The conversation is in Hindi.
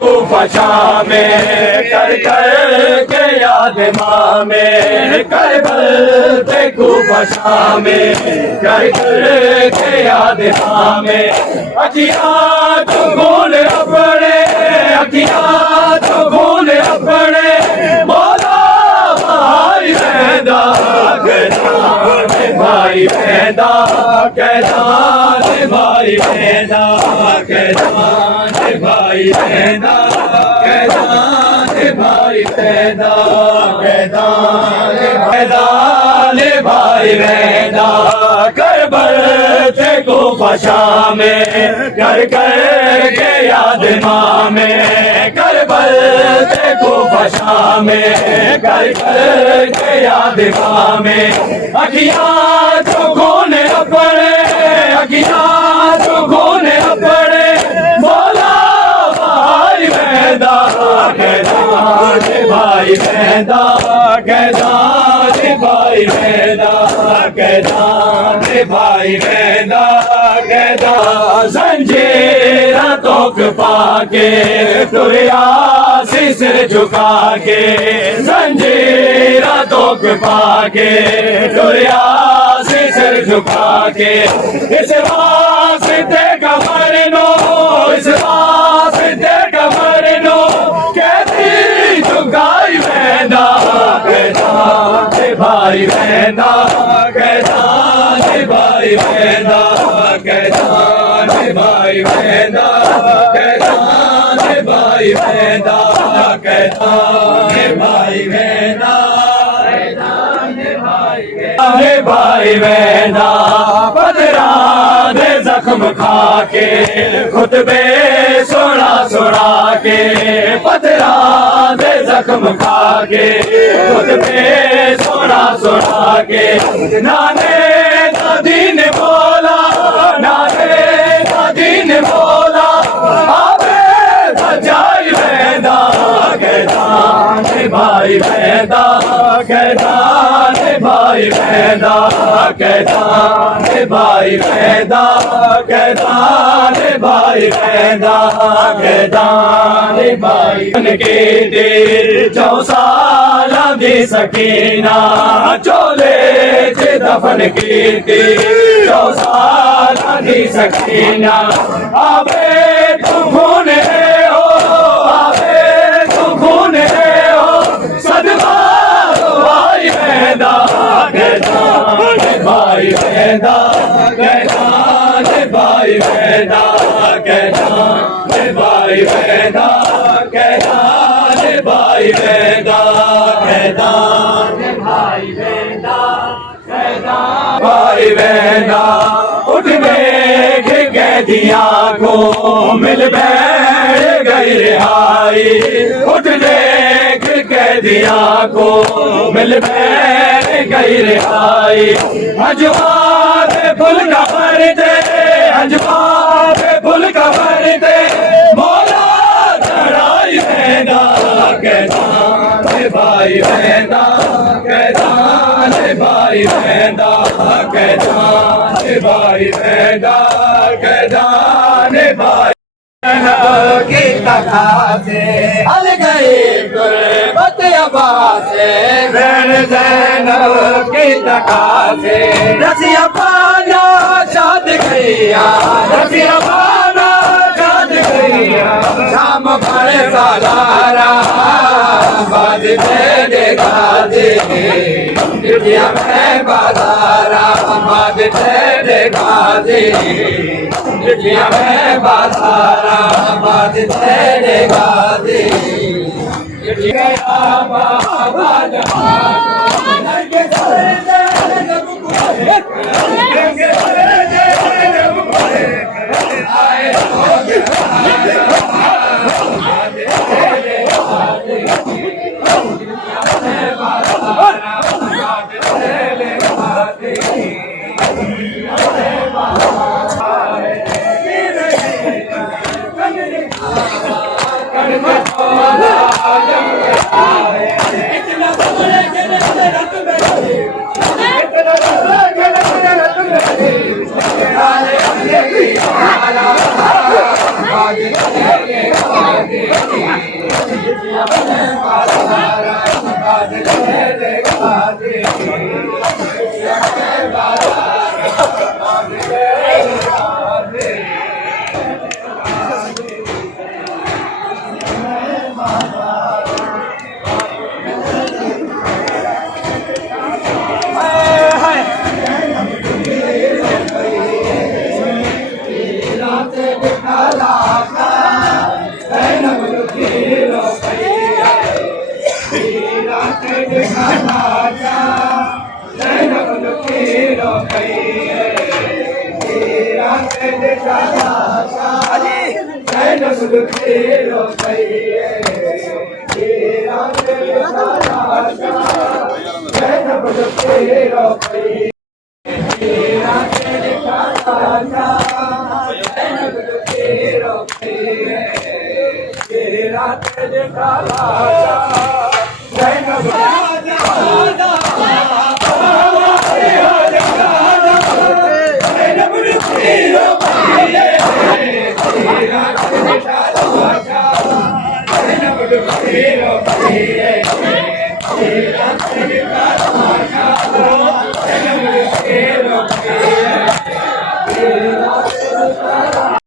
फशा में कर कर के याद माँ में करबल पे फशा में कर कर के याद माँ में अखिया तो खून अपने अखिया तो खून अपने मौला भाई पैदा भाई पैदा कैदान भाई पैदा कैदान भाई पैदा कैदान भाई पैदा कैदान कैदान भाई पैदा करबल से को फशा में कर कर के याद माँ में करबल से को फशा में कर कर के याद माँ में अखिया तो खून अपने अखिया तो खून अपने बोला भाई पैदा कैदान भाई पैदा कैदान भाई पैदा कैदान भाई पैदा कैदान संजीरा तोक पाके तुरिया सिर झुका के संजीरा तोक पाके तुरिया सिर झुका के इस वास्ते कमर नो इस वास्ते कमर नो कहती झुकाई पैदा कैदान भाई पैदा कैदान भाई पैदा कैदान भाई पैदा कैदान भाई पैदा कैदान भाई पैदा भाई पैदा पदरा दे जख्म खा के खुतबे सुना सुना के पदरा दे जख्म खा के खुतबे सुना सुना के नाने दादी ने बोला नाने दादी ने बोला आवे सजाई पैदा कैदान भाई पैदा कैदान भाई पैदा कैदान भाई पैदा कैदान भाई पैदा कैदान भाई के दिल चौसाला दी सकीना चोले चे दफन की चौसाला दी सकीना आवे तुम खून हो आवे तुम खून हो सदमा भाई पैदा कैदान भाई पैदा कैदान भाई पैदा कैदान भाई पैदा कैदान भाई पैदा कैदान भाई पैदा कैदान भाई पैदा उठ देख कैदिया को मिल बैठ गई रिहाई उठ देख कैदिया को मिल बैठ गई रिहाई अजवाब फुल का भरते अजवाब फुल का भरते मौला चढ़ाई पैदा कैदान भाई पैदा कैदान भाई पैदा कैदान भाई पैदा कैदान भाई की तका से हल गई गुरबत अबासे बैन ज़ैनब की तका से रसिया पाना शाद गैया रसिया पाना शाद गैया शाम बड़े सालारा बाद में देखा दे चिड़िया में बाजारा बाद में देखा दे चिड़िया में बाजारा बाद में देखा दे गया बाबा Hey,